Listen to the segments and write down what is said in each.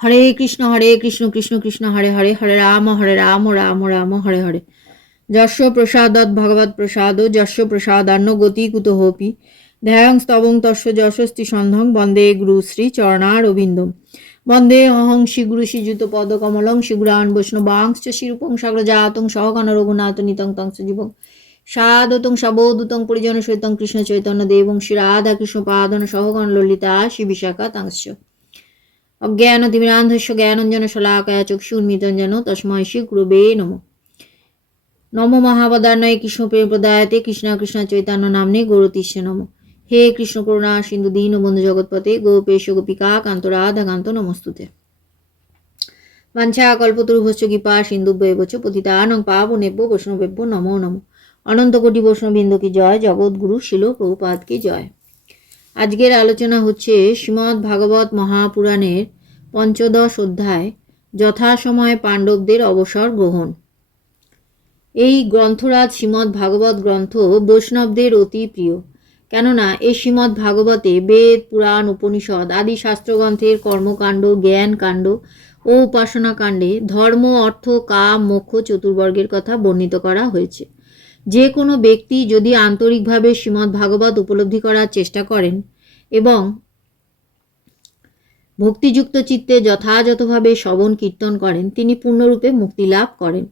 হরে কৃষ্ণ হরে কৃষ্ণ কৃষ্ণ কৃষ্ণ, হরে হরে হরে রাম হরে রাম রাম রাম, হরে হরে। যশ প্রসাদৎ ভগবৎ প্রসাদ যস্য প্রসাদান্ন গতি কুত হোপি। ধ্যায়ং স্তবং তস্য যশস্তি সন্ধং, বন্দে গুরু শ্রী চরণারবিন্দম। বন্দে অহং শ্রীগুরু শ্রীযুত পদ কমলং শ্রীগুরান বৈষ্ণবাংশ শিরূপং সাগ্রজাতং সহগণ রঘুনাথ নিতং তং সজীবং সাদতং সবোদুতং পরিজন সহিতং কৃষ্ণ চৈতন্য দেবং, শ্রী রাধা কৃষ্ণ পাদন, সহগণ ললিতা, শ্রী বিশাখা তাংশ অজ্ঞান তিমিরান্ধস্য জ্ঞানঞ্জন শলাকয়া চক্ষুর্মিতঞ্জন তস্মৈ শ্রী গুরুবে নম। নম মহাবদান্নয় কৃষ্ণ প্রেম প্রদায়তে কৃষ্ণ কৃষ্ণ চৈতন্য নামনে গৌরতীশ্য নম। হে কৃষ্ণ করুণা, সিন্ধু দীন বন্ধু জগৎপতে গোপেশ গোপিকা কান্ত রাধা কান্ত নমস্তুতে। বাঞ্ছা কল্পতরুভশ্চ কৃপা, সিন্ধু বৈবচ পতিতানং পাবনেভ্য বৈষ্ণবেভ্য নমো নমো। অনন্ত কোটি বৈষ্ণববৃন্দ কি জয়, জগৎগুরু শিল প্রভুপাদ কি জয়। আজকের আলোচনা হচ্ছে শ্রীমদ্ ভাগবত মহাপুরাণের পঞ্চদশ অধ্যায়, যথাসময়ে পাণ্ডবদের অবসর গ্রহণ। এই গ্রন্থরাজ শ্রীমদ্ ভাগবত গ্রন্থ বৈষ্ণবদের অতি প্রিয়। কেননা এই শ্রীমদ্ ভাগবতে বেদ, পুরাণ, উপনিষদ আদি শাস্ত্রগ্রন্থের কর্মকাণ্ড জ্ঞান কাণ্ড ও উপাসনা কাণ্ডে ধর্ম, অর্থ, কাম, মোক্ষ, চতুর্বর্গের কথা বর্ণিত করা হয়েছে। যে কোনো ব্যক্তি যদি আন্তরিকভাবে শ্রীমদ্ ভাগবত উপলব্ধি করার চেষ্টা করেন এবং ভক্তিযুক্ত চিত্তে যথাযথভাবে শ্রবণ কীর্তন করেন, তিনি পূর্ণরূপে মুক্তি লাভ করেন।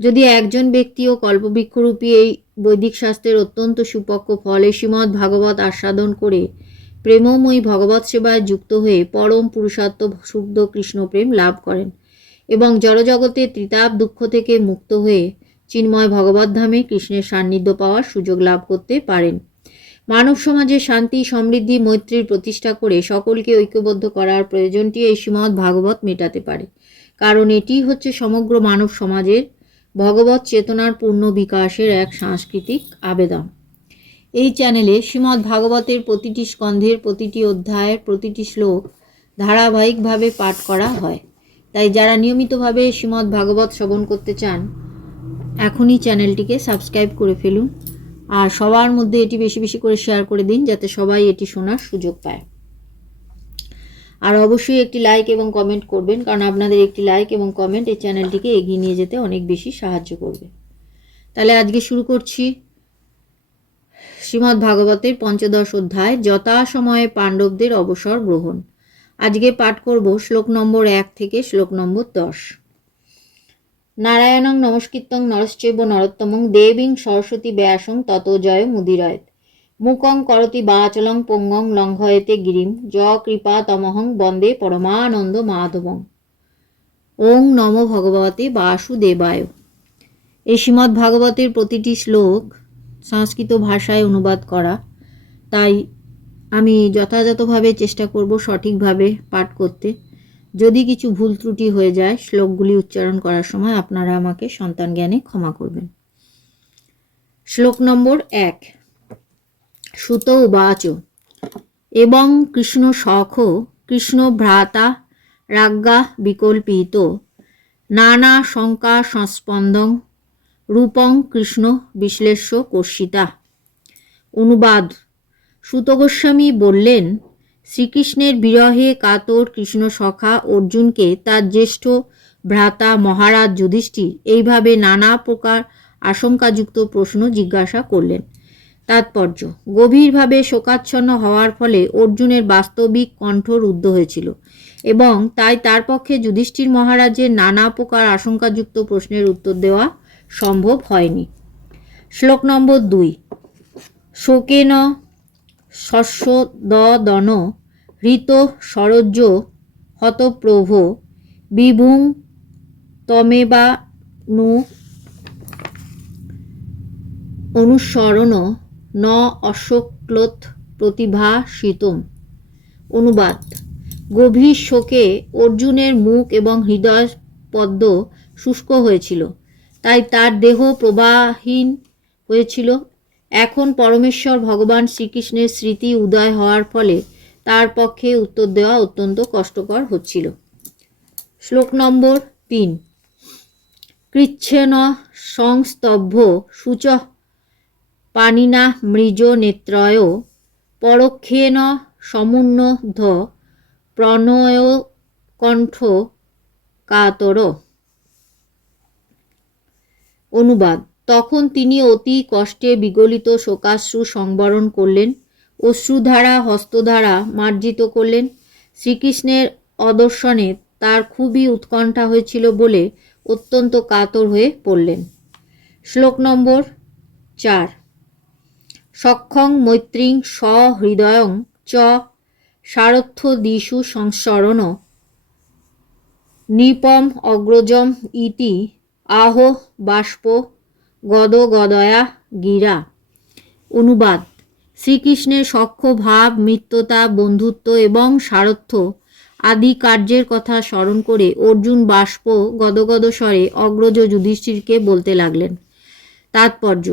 যদি একজন ব্যক্তিও কল্পবৃক্ষরূপী এই বৈদিক শাস্ত্রের অত্যন্ত সুপক্ষ ফলে শ্রীমদ্ ভাগবত আস্বাদন করে প্রেমময়ী ভগবত সেবায় যুক্ত হয়ে পরম পুরুষার্থ শুদ্ধ কৃষ্ণপ্রেম লাভ করেন এবং জড়জগতে ত্রিতাপ দুঃখ থেকে মুক্ত হয়ে চিন্ময় ভগবত ধামে কৃষ্ণের সান্নিধ্য পাওয়ার সুযোগ লাভ করতে পারেন। মানব সমাজে শান্তি, সমৃদ্ধি মৈত্রীর প্রতিষ্ঠা করে সকলকে ঐক্যবদ্ধ করার প্রয়োজনটি এই শ্রীমদ্ ভাগবত মেটাতে পারে। কারণ এটি হচ্ছে সমগ্র মানব সমাজের ভগবত চেতনার পূর্ণ বিকাশের এক সাংস্কৃতিক আবেদন। এই চ্যানেলে শ্রীমদ্ ভাগবতের প্রতিটি স্কন্ধের প্রতিটি অধ্যায়ের প্রতিটি শ্লোক ধারাবাহিকভাবে পাঠ করা হয়। তাই যারা নিয়মিতভাবে শ্রীমদ্ ভাগবত শ্রবণ করতে চান, এখনই চ্যানেলটিকে সাবস্ক্রাইব করে ফেলুন। আর সবার মধ্যে এটি বেশি বেশি করে শেয়ার করে দিন যাতে সবাই এটি শোনার সুযোগ পায়। আর অবশ্যই একটি লাইক এবং কমেন্ট করবেন, কারণ আপনাদের একটি লাইক এবং কমেন্ট এই চ্যানেলটিকে এগিয়ে নিয়ে যেতে অনেক বেশি সাহায্য করবে। তাহলে আজকে শুরু করছি শ্রীমদ্ ভাগবতের পঞ্চদশ অধ্যায়, যথাসময়ে পাণ্ডবদের অবসর গ্রহণ। আজকে পাঠ করব শ্লোক নম্বর এক থেকে শ্লোক নম্বর দশ। নারায়ণং নমস্কৃতং নরশ্চৈব নরোত্তমং দেবীং সরস্বতী ব্যাসং তত জয় মুদিরয়ত। মুকং করতি বাচলং পঙ্গং লঙ্ঘয়তে গিরিম য কৃপা তমহং বন্দে পরমানন্দ মাধবং। ওং নম ভগবতে বাসুদেবায়। এই শ্রীমদ্ ভাগবতের প্রতিটি শ্লোক সংস্কৃত ভাষায় অনুবাদ করা। তাই আমি যথাযথভাবে চেষ্টা করব সঠিকভাবে পাঠ করতে। যদি কিছু ভুল ত্রুটি হয়ে যায়, শ্লোকগুলি উচ্চারণ করার সময় আপনারা আমাকে সন্তান জ্ঞানে ক্ষমা করবেন। শ্লোক নম্বর এক। সুত উবাচ। এবং কৃষ্ণ সখ কৃষ্ণ ভ্রাতা, রাজ্ঞা বিকল্পিত, নানা শঙ্কা সংস্পন্দং, রূপং কৃষ্ণ বিশ্লেষ্য কর্ষিতা। অনুবাদ। সুত গোস্বামী বললেন শ্রীকৃষ্ণের বিরহে কাতর কৃষ্ণ সখা অর্জুনকে তার জ্যেষ্ঠ ভ্রাতা মহারাজ যুধিষ্ঠির এইভাবে নানা প্রকার আশঙ্কাযুক্ত প্রশ্ন জিজ্ঞাসা করলেন। তাৎপর্য, গভীরভাবে শোকাচ্ছন্ন হওয়ার ফলে অর্জুনের বাস্তবিক কণ্ঠ রুদ্ধ হয়েছিল এবং তাই তার পক্ষে যুধিষ্ঠির মহারাজের নানা প্রকার আশঙ্কাযুক্ত প্রশ্নের উত্তর দেওয়া সম্ভব হয়নি। শ্লোক নম্বর দুই শোকেন শস্য দন হৃত সরজ্য হতপ্রভ, বিভুং তমেবা নু অনুসরণ, ন অশোক্লোত প্রতিভাসিতম। অনুবাদ, গভীর শোকে অর্জুনের মুখ এবং হৃদয় পদ্ম শুষ্ক হয়েছিল, তাই তার দেহ প্রবাহীন হয়েছিল এখন পরমেশ্বর ভগবান শ্রীকৃষ্ণের স্মৃতি উদয় হওয়ার ফলে তার পক্ষে উত্তর দেওয়া অত্যন্ত কষ্টকর হচ্ছিল। শ্লোক নম্বর তিন। কৃচ্ছেন সংস্তভ্য সূচ পানিনা মৃজ নেত্রয় পরক্ষেন সমুন্নধ প্রণয় কণ্ঠ কাতর। অনুবাদ। তখন তিনি অতি কষ্টে বিগলিত শোকাশ্রু সংবরণ করলেন অশ্রুধারা হস্তধারা মার্জিত করলেন। শ্রীকৃষ্ণের অদর্শনে তার খুবই উৎকণ্ঠা হয়েছিল বলে অত্যন্ত কাতর হয়ে পড়লেন। শ্লোক নম্বর চার। সক্ষং মৈত্রীং সহৃদয়ং চ সারথ্য দিশু সংসরণ নিপম অগ্রজম ইতি আহ বাষ্প গদ গদয়া গিরা। অনুবাদ, শ্রীকৃষ্ণের সখ্য, ভাব, মিত্রতা, বন্ধুত্ব এবং সারথ্য আদি কার্যের কথা স্মরণ করে অর্জুন বাষ্প গদগদ স্বরে অগ্রজ যুধিষ্ঠিরকে বলতে লাগলেন, তাৎপর্য,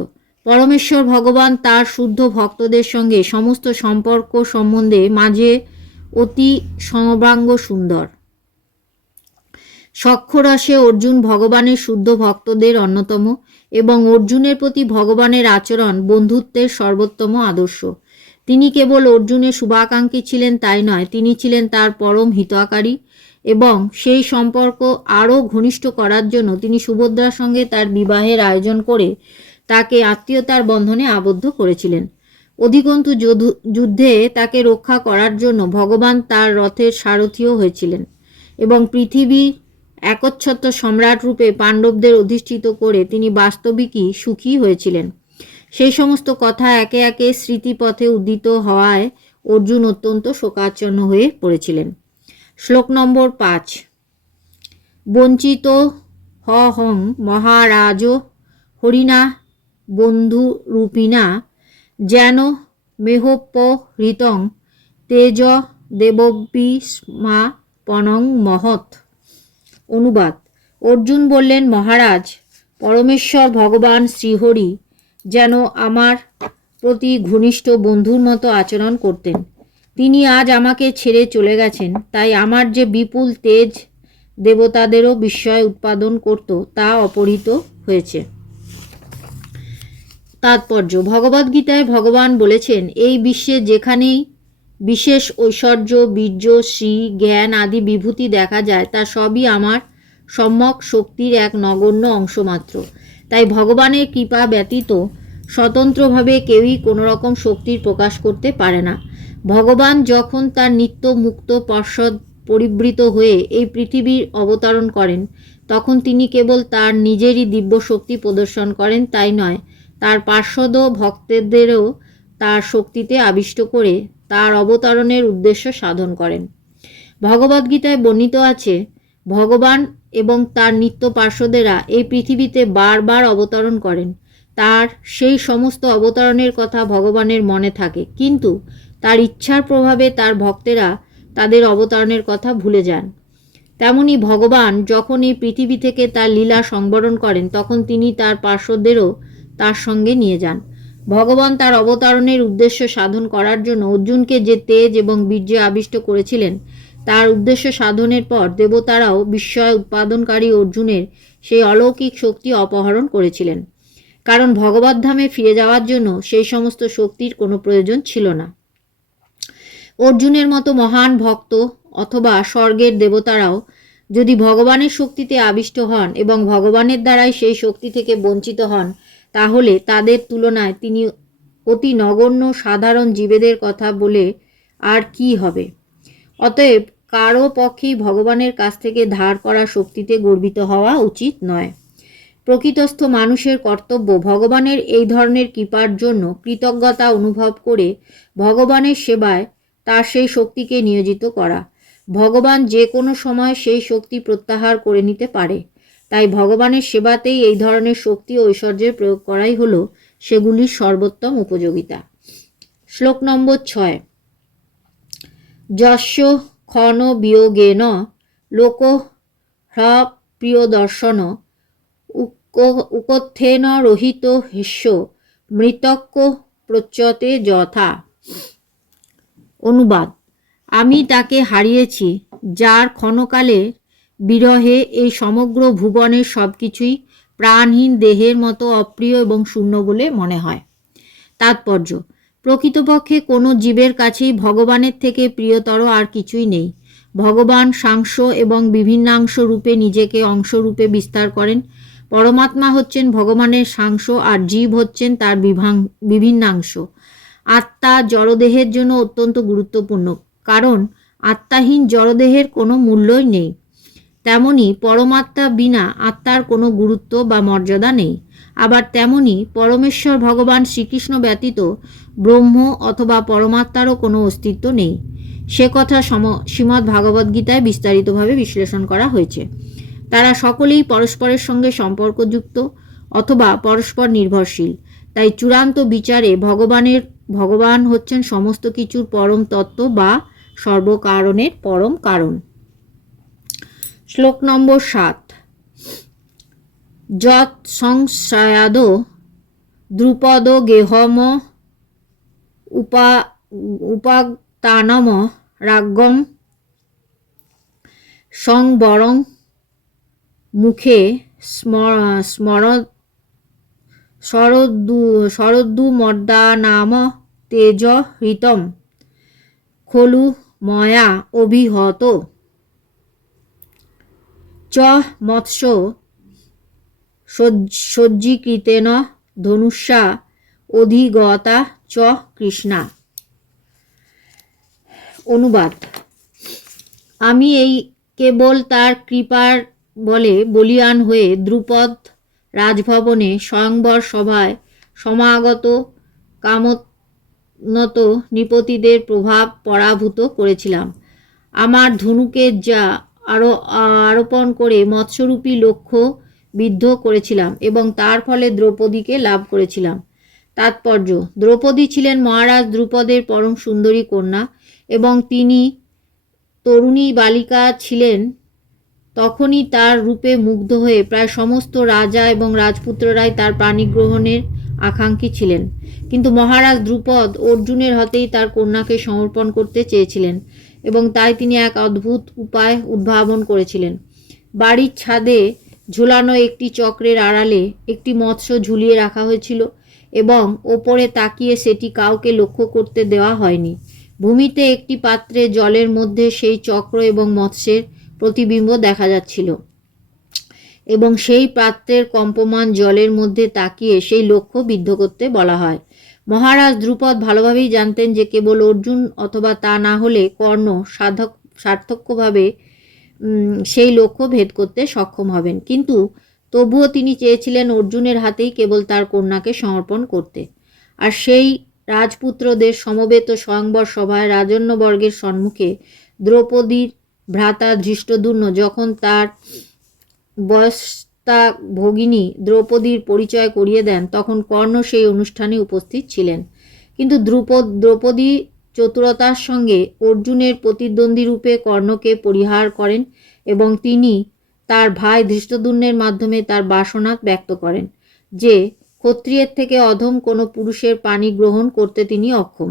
পরমেশ্বর ভগবান তার শুদ্ধ ভক্তদের সঙ্গে সমস্ত সম্পর্ক সম্বন্ধে মাঝে অতি সমবাঙ্গ সুন্দর। সক্ষরসে অর্জুন ভগবানের শুদ্ধ ভক্তদের অন্যতম এবং অর্জুনের প্রতি ভগবানের আচরণ বন্ধুত্বের সর্বোত্তম আদর্শ। তিনি কেবল অর্জুনের শুভাকাঙ্ক্ষী ছিলেন তাই নয়, তিনি ছিলেন তার পরম হিতাকারী এবং সেই সম্পর্ক আরও ঘনিষ্ঠ করার জন্য তিনি সুভদ্রার সঙ্গে তার বিবাহের আয়োজন করে তাকে আত্মীয়তার বন্ধনে আবদ্ধ করেছিলেন। অধিকন্তু যুদ্ধে তাকে রক্ষা করার জন্য ভগবান তার রথের সারথীও হয়েছিলেন এবং পৃথিবী একচ্ছত্র সম্রাট রূপে পাণ্ডবদের অধিষ্ঠিত করে তিনি বাস্তবিকই সুখী হয়েছিলেন। সেই সমস্ত কথা একে একে স্মৃতিপথে উদ্দিত হওয়ায় অর্জুন অত্যন্ত শোকাচ্ছন্ন হয়ে পড়েছিলেন। শ্লোক নম্বর পাঁচ। বঞ্চিত হ হং মহারাজ হরিণা বন্ধু রূপিণা যেন মেহোপ হৃতং তেজ দেববিস্মা পনং মহৎ। অনুবাদ। অর্জুন বললেন, মহারাজ, পরমেশ্বর ভগবান শ্রীহরি যেন আমার প্রতি ঘনিষ্ঠ বন্ধুর মতো আচরণ করতেন। তিনি আজ আমাকে ছেড়ে চলে গেছেন। তাই আমার যে বিপুল তেজ দেবতাদেরও বিস্ময় উৎপাদন করত, তা অপহৃত হয়েছে। তাৎপর্য, ভগবদ্গীতায় ভগবান বলেছেন, এই বিশ্বে যেখানেই বিশেষ ঐশ্বর্য, বীর্য, শ্রী, জ্ঞান আদি বিভূতি দেখা যায়, তা সবই আমার সম্যক শক্তির এক নগণ্য অংশমাত্র। তাই ভগবানের কৃপা ব্যতীত স্বতন্ত্রভাবে কেউই কোনো রকম শক্তির প্রকাশ করতে পারে না। ভগবান যখন তার নিত্য মুক্ত পর্ষদ পরিবৃত হয়ে এই পৃথিবীর অবতরণ করেন, তখন তিনি কেবল তার নিজেরই দিব্য শক্তি প্রদর্শন করেন, তাই নয়, তার পার্শ্বদ ভক্তদেরও তার শক্তিতে আবিষ্ট করে তার অবতরণের উদ্দেশ্য সাধন করেন। ভগবদ্গীতায় বর্ণিত আছে, ভগবান এবং তার নিত্য পার্শ্বদেরা এই পৃথিবীতে বারবার অবতরণ করেন। তার সেই সমস্ত অবতরণের কথা ভগবানের মনে থাকে। কিন্তু তার ইচ্ছার প্রভাবে তার ভক্তেরা তাদের অবতরণের কথা ভুলে যান। তেমনি ভগবান যখন এই পৃথিবী থেকে তার লীলা সংবরণ করেন, তখন তিনি তার পার্শ্বদেরও তার সঙ্গে নিয়ে যান। ভগবান তার অবতারণের উদ্দেশ্য সাধন করার জন্য অর্জুনকে যে তেজ এবং বীর্য আবিষ্ট করেছিলেন, তার উদ্দেশ্য সাধনের পর দেবতারাও বিস্ময় উৎপাদনকারী অর্জুনের সেই অলৌকিক শক্তি অপহরণ করেছিলেন। কারণ ভগবত ধামে ফিরে যাওয়ার জন্য সেই সমস্ত শক্তির কোনো প্রয়োজন ছিল না। অর্জুনের মতো মহান ভক্ত অথবা স্বর্গের দেবতারাও যদি ভগবানের শক্তিতে আবিষ্ট হন এবং ভগবানের দ্বারাই সেই শক্তি থেকে বঞ্চিত হন তাহলে তাদের তুলনায় তিনি অতি নগণ্য সাধারণ জীবেদের কথা বলে আর কি হবে? অতএব কারও পক্ষেই ভগবানের কাছ থেকে ধার করা শক্তিতে গর্বিত হওয়া উচিত নয়। প্রকৃতস্থ মানুষের কর্তব্য ভগবানের এই ধরনের কৃপার জন্য কৃতজ্ঞতা অনুভব করে ভগবানের সেবায় তার সেই শক্তিকে নিয়োজিত করা। ভগবান যে কোনো সময় সেই শক্তি প্রত্যাহার করে নিতে পারে। তাই ভগবানের সেবাতেই এই ধরনের শক্তি ঐশ্বর্যের প্রয়োগ করাই হলো সেগুলির সর্বোত্তম উপযোগিতা। শ্লোক নম্বর ছয়। যস্য ক্ষণ বিয়োগেন লোক প্রিয় দর্শন উকথেন রহিত হিস্য মৃতক্য প্রচ্যতে যথা। অনুবাদ। আমি তাকে হারিয়েছি, যার ক্ষণকালে বিরহে এই সমগ্র ভুবনের সব কিছুই প্রাণহীন দেহের মতো অপ্রিয় এবং শূন্য বলে মনে হয়। তাৎপর্য, প্রকৃতপক্ষে কোনো জীবের কাছেই ভগবানের থেকে প্রিয়তর আর কিছুই নেই। ভগবান সাংস এবং বিভিন্নাংশ রূপে নিজেকে অংশরূপে বিস্তার করেন। পরমাত্মা হচ্ছেন ভগবানের সাংস আর জীব হচ্ছেন তার বিভাং, বিভিন্নাংশ। আত্মা জড়দেহের জন্য অত্যন্ত গুরুত্বপূর্ণ। কারণ আত্মাহীন জড়দেহের কোনো মূল্যই নেই। তেমনি পরমাত্মা বিনা আত্মার কোনো গুরুত্ব বা মর্যাদা নেই। আবার তেমনি পরমেশ্বর ভগবান শ্রীকৃষ্ণ ব্যতীত ব্রহ্ম অথবা পরমাত্মারও কোনো অস্তিত্ব নেই। সে কথা সম, শ্রীমদ্ ভাগবদ্গীতায় বিস্তারিতভাবে বিশ্লেষণ করা হয়েছে। তারা সকলেই পরস্পরের সঙ্গে সম্পর্কযুক্ত অথবা পরস্পর নির্ভরশীল। তাই চূড়ান্ত বিচারে ভগবানের, ভগবান হচ্ছেন সমস্ত কিছুর পরম তত্ত্ব বা সর্বকারণের পরম কারণ। শ্লোক নম্বর সাত। যৎ সংশ্রয়াদ দ্রুপদ গেহম উপা, উপাত্তানম রাজ্ঞম সংবরং মুখে স্মর স্মর, শরদ্দু শরদ্দু মর্দা নাম তেজ হৃতম। খলু ময়া অভিহত। মৎস্য সজ্জ- সজ্জীকৃতেন ধনুষা অধিগতা চ কৃষ্ণা। অনুবাদ। আমি এই কেবল তার কৃপার বলে বলিয়ান হয়ে দ্রুপদ রাজভবনে স্বয়ংবর সভায় সমাগত কামোন্নত নৃপতিদের প্রভাব পরাভূত করেছিলাম। আমার ধনুকের যা আরও, আরোপণ করে মৎস্যরূপী লক্ষ্য বিদ্ধ করেছিলাম এবং তার ফলে দ্রৌপদীকে লাভ করেছিলাম। তাৎপর্য, দ্রৌপদী ছিলেন মহারাজ দ্রুপদের পরম সুন্দরী কন্যা এবং তিনি তরুণী বালিকা ছিলেন, তখনই তার রূপে মুগ্ধ হয়ে প্রায় সমস্ত রাজা এবং রাজপুত্ররাই তার প্রাণীগ্রহণের আকাঙ্ক্ষী ছিলেন। কিন্তু মহারাজ দ্রুপদ অর্জুনের হাতেই তার কন্যাকে সমর্পণ করতে চেয়েছিলেন। এবং তাই তিনি এক অদ্ভুত উপায় উদ্ভাবন করেছিলেন। বাড়ির ছাদে ঝুলানো একটি চক্রের আড়ালে একটি মৎস্য ঝুলিয়ে রাখা হয়েছিল এবং ওপরে তাকিয়ে সেটি কাউকে লক্ষ্য করতে দেওয়া হয়নি। ভূমিতে একটি পাত্রে জলের মধ্যে সেই চক্র এবং মৎস্যের প্রতিবিম্ব দেখা যাচ্ছিল এবং সেই পাত্রের কম্পমান জলের মধ্যে তাকিয়ে সেই লক্ষ্য বিদ্ধ করতে বলা হয়। মহারাজ ধ্রুপদ ভালোভাবেই জানতেন যে কেবল অর্জুন অথবা তা না হলে কর্ণ সাধক সার্থক্যভাবে সেই লক্ষ্য ভেদ করতে সক্ষম হবেন। কিন্তু তবুও তিনি চেয়েছিলেন অর্জুনের হাতেই কেবল তার কন্যাকে সমর্পণ করতে। আর সেই রাজপুত্রদের সমবেত স্বয়ংবর সভায় রাজন্যবর্গের সম্মুখে দ্রৌপদীর ভ্রাতা ধৃষ্টদুর্ন যখন তার বয়স্তা ভগিনী দ্রৌপদীর পরিচয় করিয়ে দেন, তখন কর্ণ সেই অনুষ্ঠানে উপস্থিত ছিলেন। কিন্তু দ্রুপদ, দ্রৌপদী চতুরতার সঙ্গে অর্জুনের প্রতিদ্বন্দ্বী রূপে কর্ণকে পরিহার করেন এবং তিনি তার ভাই ধৃষ্টদুম্নের মাধ্যমে তার বাসনা ব্যক্ত করেন, যে ক্ষত্রিয়ের থেকে অধম কোনো পুরুষের পানি গ্রহণ করতে তিনি অক্ষম।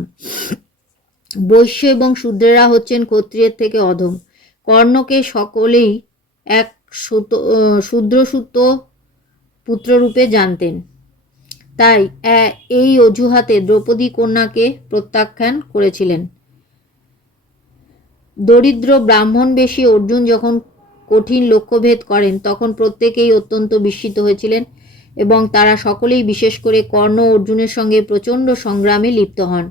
বৈশ্য এবং শূদ্রেরা হচ্ছেন ক্ষত্রিয়ের থেকে অধম। কর্ণকে সকলেই এক শূদ্রসূত পুত্ররূপে জানতেন। তাই এই অজুহাতে দ্রৌপদী কন্যাকে প্রত্যাখ্যান করেছিলেন। দরিদ্র ব্রাহ্মণ বেশি অর্জুন যখন কঠিন লক্ষ্যভেদ করেন, তখন প্রত্যেকেই অত্যন্ত বিস্মিত হয়েছিলেন এবং তারা সকলেই বিশেষ করে কর্ণ অর্জুনের সঙ্গে প্রচণ্ড সংগ্রামে লিপ্ত হন।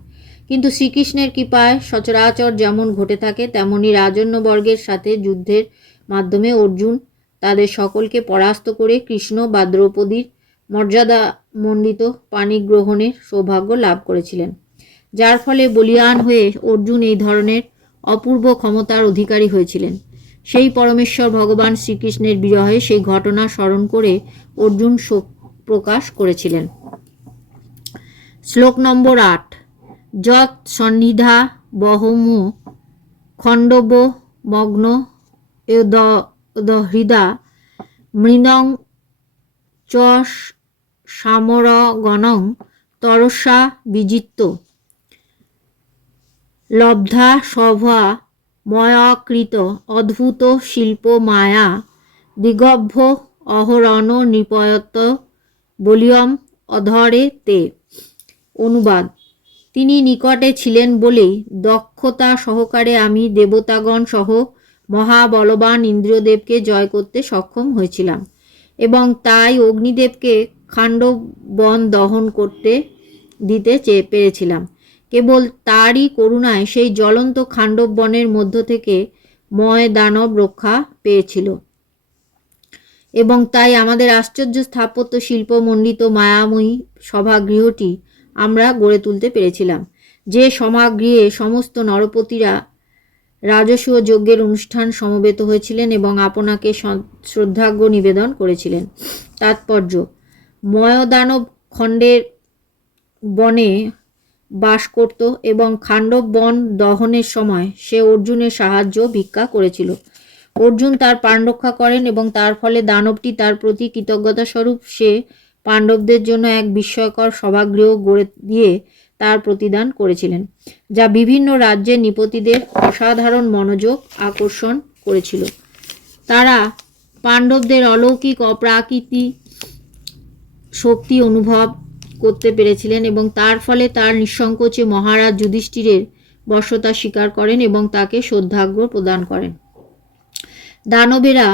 কিন্তু শ্রীকৃষ্ণের কৃপায় সচরাচর যেমন ঘটে থাকে, তেমনি রাজন্যবর্গের সাথে যুদ্ধের মাধ্যমে অর্জুন তাদের সকলকে পরাস্ত করে কৃষ্ণ বা দ্রৌপদীর মর্যাদামণ্ডিত পানি গ্রহণের সৌভাগ্য লাভ করেছিলেন। যার ফলে বলিয়ান হয়ে অর্জুন এই ধরনের অপূর্ব ক্ষমতার অধিকারী হয়েছিলেন। সেই পরমেশ্বর ভগবান শ্রীকৃষ্ণের বিরহে সেই ঘটনা স্মরণ করে অর্জুন শোক প্রকাশ করেছিলেন। শ্লোক নম্বর আট। যৎ সন্নিধা বহমু খণ্ডব মগ্ন হৃদা মৃদং চ সামরগণং তরসা বিজিত্ত। লব্ধা সভা ময়াকৃত অদ্ভুত শিল্প মায়া দিগভ্য অহরণ নৃপয়ত বলিয়ম অধরে তে। অনুবাদ, তিনি নিকটে ছিলেন বলেই দক্ষতা সহকারে আমি দেবতাগণ সহ মহাবলবান ইন্দ্রদেবকে জয় করতে সক্ষম হয়েছিলাম এবং তাই অগ্নিদেবকে খাণ্ডব বন দহন করতে দিতে চেয়ে পেরেছিলাম। কেবল তারই করুণায় সেই জ্বলন্ত খাণ্ডব বনের মধ্য থেকে ময় দানব রক্ষা পেয়েছিল। এবং তাই আমাদের আশ্চর্য স্থাপত্য শিল্পমণ্ডিত মায়াময়ী সভাগৃহটি আমরা গড়ে তুলতে পেরেছিলাম। যে সমাগৃহে সমস্ত নরপতিরা রাজস্ব যজ্ঞের অনুষ্ঠান সমবেত হয়েছিলেন এবং আপনাকে শ্রদ্ধার্ঘ্য নিবেদন করেছিলেন। তাৎপর্য, ময়দানব খণ্ডের বনে বাস করত এবং খাণ্ডব বন দহনের সময় সে অর্জুনের সাহায্য ভিক্ষা করেছিল। অর্জুন তার প্রাণ রক্ষা করেন এবং তার ফলে দানবটি তার প্রতি কৃতজ্ঞতা স্বরূপ সে পাণ্ডবদের জন্য এক বিস্ময়কর সভাগৃহ গড়ে দিয়ে তার প্রতিদান করেছিলেন, যা বিভিন্ন রাজ্যের নিপতিদের অসাধারণ মনোযোগ আকর্ষণ করেছিল। তারা পাণ্ডবদের অলৌকিক অপ্রাকৃতি শক্তি অনুভব করতে পেরেছিলেন এবং তার ফলে তার নিঃসংকোচে মহারাজ যুধিষ্ঠিরের বর্ষতা স্বীকার করেন এবং তাকে শ্রদ্ধার্ঘ্য প্রদান করেন। দানবেরা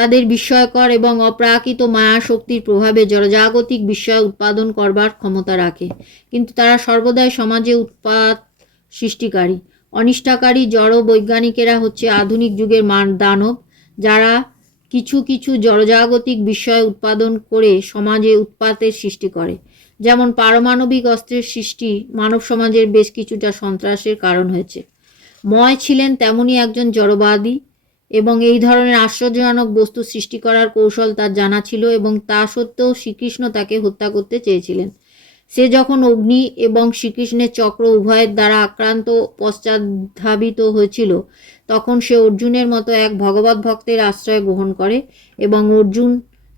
তাদের বিস্ময়কর এবং অপ্রাকৃত মায়া শক্তির প্রভাবে জড়জাগতিক বিস্ময় উৎপাদন করবার ক্ষমতা রাখে। কিন্তু তারা সর্বদাই সমাজে উৎপাত সৃষ্টিকারী। অনিষ্টাকারী জড় বৈজ্ঞানিকেরা হচ্ছে আধুনিক যুগের মান দানব, যারা কিছু কিছু জড়জাগতিক বিষয় উৎপাদন করে সমাজে উৎপাতের সৃষ্টি করে। যেমন পারমাণবিক অস্ত্রের সৃষ্টি মানব সমাজের বেশ কিছুটা সন্ত্রাসের কারণ হয়েছে। ময় ছিলেন তেমনই একজন জড়বাদী এবং এই ধরনের আশ্চর্যজনক বস্তু সৃষ্টি করার কৌশল তার জানা ছিল এবং তা সত্ত্বেও শ্রীকৃষ্ণ তাকে হত্যা করতে চেয়েছিলেন। সে যখন অগ্নি এবং শ্রীকৃষ্ণের চক্র উভয়ের দ্বারা আক্রান্ত পশ্চাদ্ধাবিত হয়েছিল, তখন সে অর্জুনের মতো এক ভগবত ভক্তের আশ্রয় গ্রহণ করে এবং অর্জুন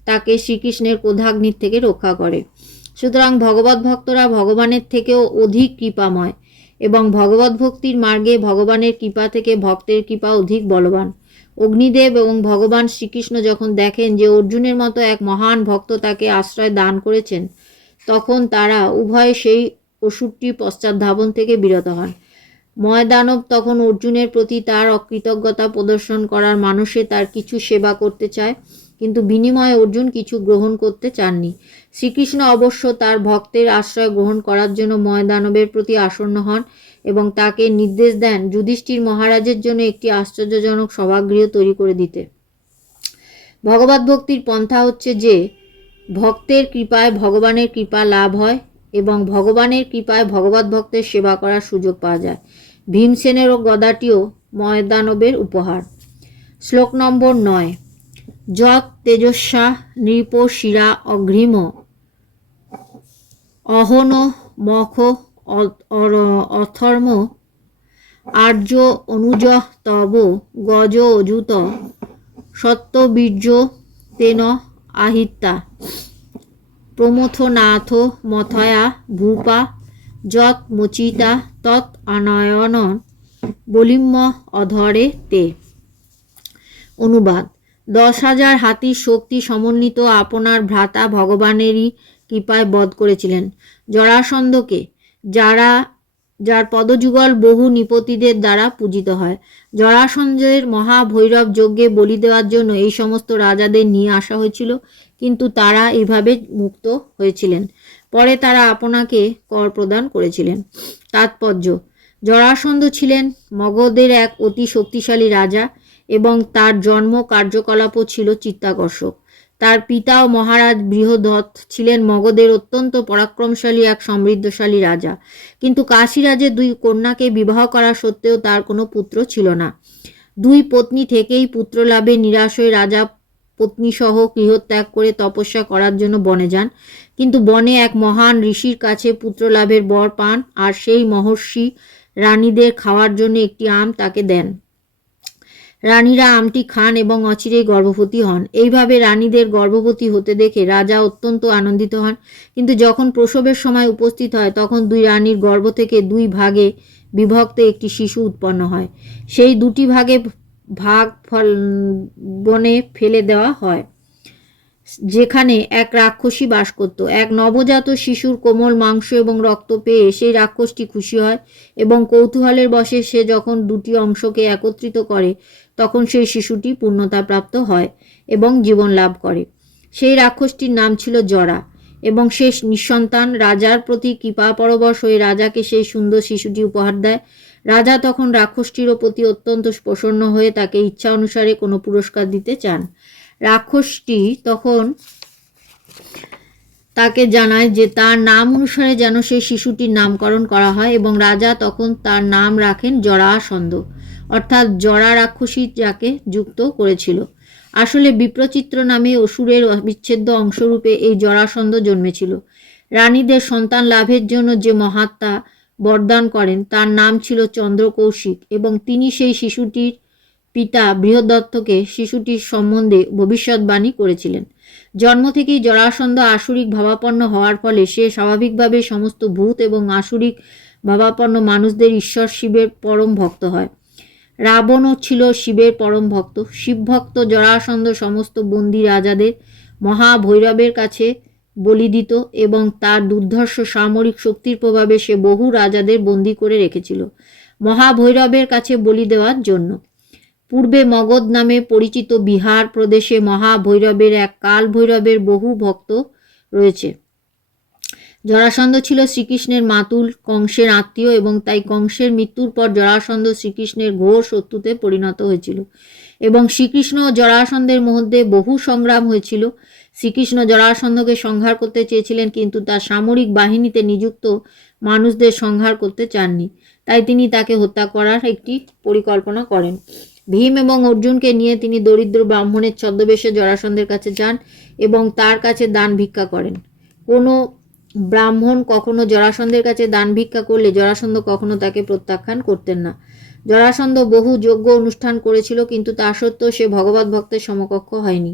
তাকে শ্রীকৃষ্ণের ক্রোধাগ্নির থেকে রক্ষা করে। সুতরাং ভগবত ভক্তরা ভগবানের থেকেও অধিক কৃপাময় এবং ভগবত ভক্তির মার্গে ভগবানের কৃপা থেকে ভক্তের কৃপা অধিক বলবান। অগ্নিদেব এবং ভগবান শ্রীকৃষ্ণ যখন দেখেন যে অর্জুনের মতো এক মহান ভক্ত তাকে আশ্রয় দান করেছেন, তখন তারা উভয়ে সেই অসুরটির পশ্চাৎধাবন থেকে বিরত হন। ময়দানব তখন অর্জুনের প্রতি তার অকৃতজ্ঞতা প্রদর্শন করার মানুষে তার কিছু সেবা করতে চায়, কিন্তু বিনিময়ে অর্জুন কিছু গ্রহণ করতে চাননি। শ্রীকৃষ্ণ অবশ্য তার ভক্তের আশ্রয় গ্রহণ করার জন্য ময়দানবের প্রতি আসন্ন হন এবং তাকে নির্দেশ দেন যুধিষ্ঠির মহারাজের জন্য একটি আশ্চর্যজনক সভাগৃহ তৈরি করে দিতে। ভগবত ভক্তির পন্থা হচ্ছে যে, ভক্তের কৃপায় ভগবানের কৃপা লাভ হয় এবং ভগবানের কৃপায় ভগবত ভক্তের সেবা করার সুযোগ পাওয়া যায়। ভীমসেনেরও গদাটিও ময়দানবের উপহার। শ্লোক নম্বর নয়। যৎ তেজস্বা নৃপ শিরা অঘ্রিম, অহন মখ অথর্ম। আর্য অনুজ তব, গজ অযুত সত্যবীর্য তেন আহিত্যা প্রমথনাথ মথয়া ভূপা, যৎ মচিতা তৎ আনয়ন বলিম্য অধরে তে। অনুবাদ, দশ হাজার হাতির শক্তি সমন্বিত আপনার ভ্রাতা ভগবানেরই কৃপায় বধ করেছিলেন। জরাসন্ধকে যারা, যার পদযুগল বহু নিপতিদের দ্বারা পূজিত হয়। জরাসন্ধের মহাভৈরব যজ্ঞে বলি দেওয়ার জন্য এই সমস্ত রাজাদের নিয়ে আসা হয়েছিল, কিন্তু তারা এইভাবে মুক্ত হয়েছিলেন। পরে তারা আপনাকে কর প্রদান করেছিলেন। তাৎপর্য, জরাসন্ধ ছিলেন মগধের এক অতি শক্তিশালী রাজা এবং তার জন্ম কার্যকলাপও ছিল চিত্তাকর্ষক। তার পিতাও মহারাজ বৃহদত্ত ছিলেন মগধের অত্যন্ত পরাক্রমশালী এক সমৃদ্ধশালী রাজা। কিন্তু কাশীরাজের দুই কন্যাকে বিবাহ করা সত্ত্বেও তার কোনো পুত্র ছিল না। দুই পত্নী থেকেই পুত্র লাভে নিরাশ হয়ে রাজা পত্নীসহ গৃহত্যাগ করে তপস্যা করার জন্য বনে যান। কিন্তু বনে এক মহান ঋষির কাছে পুত্র লাভের বর পান আর সেই মহর্ষি রানীদের খাওয়ার জন্য একটি আম তাকে দেন। রানীরা আমটি খান এবং অচিরেই গর্ভবতী হন। এইভাবে রানীদের গর্ভবতী হতে দেখে রাজা অত্যন্ত আনন্দিত হন। কিন্তু যখন প্রসবের সময় উপস্থিত হয়, তখন দুই রানীর গর্ভ থেকে দুই ভাগে বিভক্ত একটি শিশু উৎপন্ন হয়। সেই দুটি ভাগে ভাগ ফল বনে ফেলে দেওয়া হয়। যেখানে এক রাক্ষসী বাস করত। এক নবজাত শিশুর কোমল মাংস এবং রক্ত পেয়ে সেই রাক্ষসটি খুশি হয় এবং কৌতূহলের বশে সে যখন দুটি অংশকে একত্রিত করে, তখন সেই শিশুটি পূর্ণতা প্রাপ্ত হয় এবং জীবন লাভ করে। সেই রাক্ষসটির নাম ছিল জরা এবং সে নিঃসন্তান। রাজার প্রতি কৃপা পরবশ হয়ে রাজাকে সেই সুন্দর শিশুটি উপহার দেয়। রাজা তখন রাক্ষসটিরও প্রতি অত্যন্ত প্রসন্ন হয়ে তাকে ইচ্ছা অনুসারে কোনো পুরস্কার দিতে চান। রাক্ষসটি তখন তাকে জানায় যে তার নাম অনুসারে যেন সেই শিশুটির নামকরণ করা হয় এবং রাজা তখন তার নাম রাখেন জরাসন্ধ, অর্থাৎ জরা রাক্ষসী যাকে যুক্ত করেছিল। আসলে বিপ্রচিত্র নামে অসুরের অবিচ্ছেদ্য অংশরূপে এই জরাসন্ধ জন্মেছিল। রানীদের সন্তান লাভের জন্য যে মহাত্মা বরদান করেন তার নাম ছিল চন্দ্র কৌশিক এবং তিনি সেই শিশুটির পিতা বৃহদত্তকে শিশুটির সম্বন্ধে ভবিষ্যৎবাণী করেছিলেন। জন্ম থেকেই জরাসন্ধ আসুরিক ভাবাপন্ন হওয়ার ফলে সে স্বাভাবিকভাবে সমস্ত ভূত এবং আসুরিক ভাবাপন্ন মানুষদের ঈশ্বর শিবের পরম ভক্ত হয়। রাবণও ছিল শিবের পরম ভক্ত। শিবভক্ত জরাসন্ধ সমস্ত বন্দী রাজাদের মহাভৈরবের কাছে বলি দিত এবং তার দুর্ধর্ষ সামরিক শক্তির প্রভাবে সে বহু রাজাদের বন্দী করে রেখেছিল। মহাভৈরবের কাছে বলি দেওয়ার জন্য। পূর্বে মগধ নামে পরিচিত বিহার প্রদেশে মহাভৈরবের এক কাল ভৈরবের বহু ভক্ত রয়েছে। জরাসন্ধ ছিল শ্রীকৃষ্ণের মাতুল, কংসের আত্মীয় এবং তাই কংসের মৃত্যুর পর জরাসন্ধ শ্রীকৃষ্ণের ঘোর শত্রুতে পরিণত হয়েছিল এবং শ্রীকৃষ্ণ ও জরাসন্ধের মধ্যে বহু সংগ্রাম হয়েছিল। শ্রীকৃষ্ণ জরাসন্ধকে সংহার করতে চেয়েছিলেন কিন্তু তার সামরিক বাহিনীতে নিযুক্ত মানুষদের সংহার করতে চাননি। তাই তিনি তাকে হত্যা করার একটি পরিকল্পনা করেন। ভীম এবং অর্জুনকে নিয়ে তিনি দরিদ্র ব্রাহ্মণের ছদ্মবেশে জরাসন্ধের কাছে যান এবং তার কাছে দান ভিক্ষা করেন। কোনো ব্রাহ্মণ কখনো জরাসন্ধের কাছে দান ভিক্ষা করলে জরাসন্ধ কখনো তাকে প্রত্যাখ্যান করতেন না। জরাসন্ধ বহু যোগ্য অনুষ্ঠান করেছিল, কিন্তু তা সত্ত্বেও সে ভগবত ভক্তের সমকক্ষ হয়নি।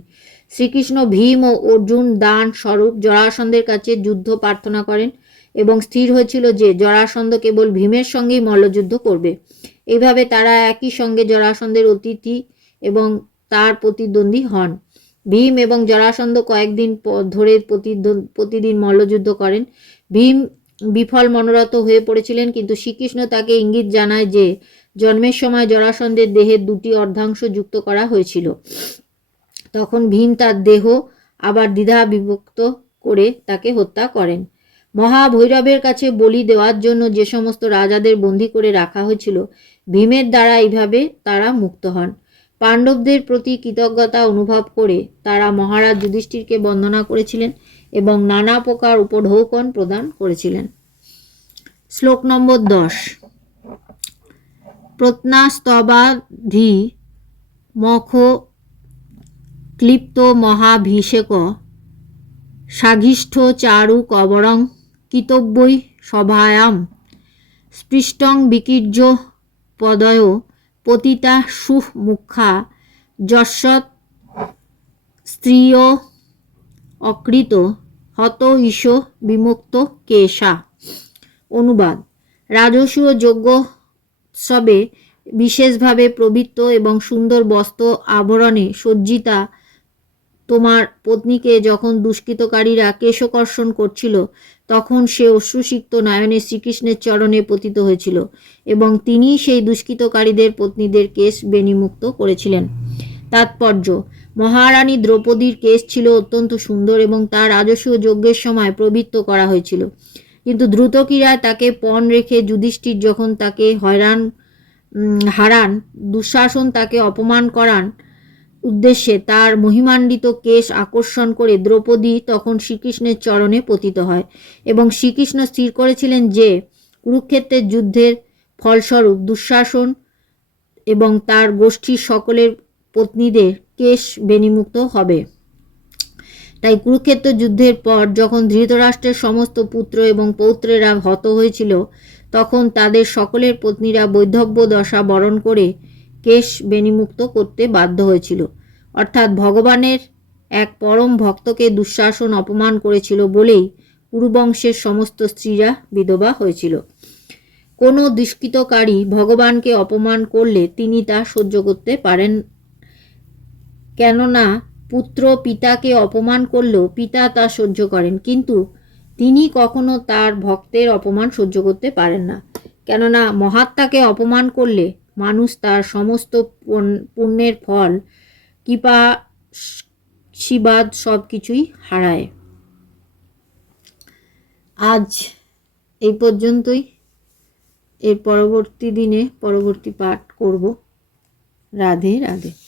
শ্রীকৃষ্ণ ভীম ও অর্জুন দান স্বরূপ জরাসন্ধের কাছে যুদ্ধ প্রার্থনা করেন এবং স্থির হয়েছিল যে জরাসন্ধ কেবল ভীমের সঙ্গেই মল্লযুদ্ধ করবে। এইভাবে তারা একই সঙ্গে জরাসন্ধের অতিথি এবং তার প্রতিদ্বন্দ্বী হন। ভীম এবং জরাসন্ধ কয়েকদিন ধরে প্রতিদিন মল্লযুদ্ধ করেন। ভীম বিফল মনোরত হয়ে পড়েছিলেন, কিন্তু শ্রীকৃষ্ণ তাকে ইঙ্গিত জানায় যে জন্মের সময় জরাসন্ধের দেহের দুটি অর্ধাংশ যুক্ত করা হয়েছিল। তখন ভীম তার দেহ আবার দ্বিধা বিভক্ত করে তাকে হত্যা করেন। মহাভৈরবের কাছে বলি দেওয়ার জন্য যে সমস্ত রাজাদের বন্দি করে রাখা হয়েছিল, ভীমের দ্বারা এইভাবে তারা মুক্ত হন। পাণ্ডবদের প্রতি কৃতজ্ঞতা অনুভব করে তারা মহারাজ যুধিষ্ঠিরকে বন্দনা করেছিলেন এবং নানা প্রকার উপঢৌকন প্রদান করেছিলেন। শ্লোক নম্বর দশ। প্রত্নাস্তবাধি মখ ক্লিপ্ত মহাভিষেক সাঘিষ্ঠ চারু কবরং কিতব্যই সভায়াম। স্পৃষ্টং বিকীর্য পদয় পতিতা সুহ মুখা যশৎ স্ত্রিয় অকৃত হত ঈশ বিমুক্ত কেশা। অনুবাদ। রাজসূয় যজ্ঞ উৎসবে বিশেষভাবে প্রবৃত্ত এবং সুন্দর বস্ত্র আবরণে সজ্জিতা তোমার পত্নীকে যখন দুষ্কৃতকারীরা কেশকর্ষণ করছিল তখন সে অশ্রুসিক্ত নয়নে শ্রীকৃষ্ণের চরণে পতিত হয়েছিল এবং তিনি সেই দুষ্কৃতকারীদের পত্নীদের কেস বেনিমুক্ত করেছিলেন। তাৎপর্য, মহারানী দ্রৌপদীর কেস ছিল অত্যন্ত সুন্দর এবং তার রাজস্ব যজ্ঞের সময় প্রবৃত্ত করা হয়েছিল। কিন্তু দ্রুতক্রিয়ায় তাকে পণ রেখে যুধিষ্ঠির যখন তাকে হয়রান হারান, দুঃশাসন তাকে অপমান করান উদ্দেশ্যে তার মহিমান্বিত কেশ আকর্ষণ করে দ্রৌপদী তখন শ্রীকৃষ্ণের চরণে পতিত হয় এবং শ্রীকৃষ্ণ স্থির করেছিলেন যে কুরুক্ষেত্রের যুদ্ধের ফলস্বরূপ দুঃশাসন এবং তার গোষ্ঠীর সকলের পত্নীদের কেশ বেনিমুক্ত হবে। তাই কুরুক্ষেত্র যুদ্ধের পর যখন ধৃতরাষ্ট্রের সমস্ত পুত্র এবং পৌত্রেরা হত হয়েছিল, তখন তাদের সকলের পত্নীরা বৈধব্য দশা বরণ করে কেশ বেনিমুক্ত করতে বাধ্য হয়েছিল। অর্থাৎ ভগবানের এক পরম ভক্তকে দুঃশাসন অপমান করেছিল বলেই কুরুবংশের সমস্ত স্ত্রীরা বিধবা হয়েছিল। কোনো দুষ্কৃতকারী ভগবানকে অপমান করলে তিনি তা সহ্য করতে পারেন কেননা পুত্র পিতাকে অপমান করলেও পিতা তা সহ্য করেন, কিন্তু তিনি কখনো তার ভক্তের অপমান সহ্য করতে পারেন না। কেননা মহাত্মাকে অপমান করলে মানুষ তার সমস্ত পুণ- পুণ্যের ফল, কৃপা, শিবাদ সব কিছুই হারায়। আজ এই পর্যন্তই। এর পরবর্তী দিনে পরবর্তী পাঠ করব। রাধে রাধে।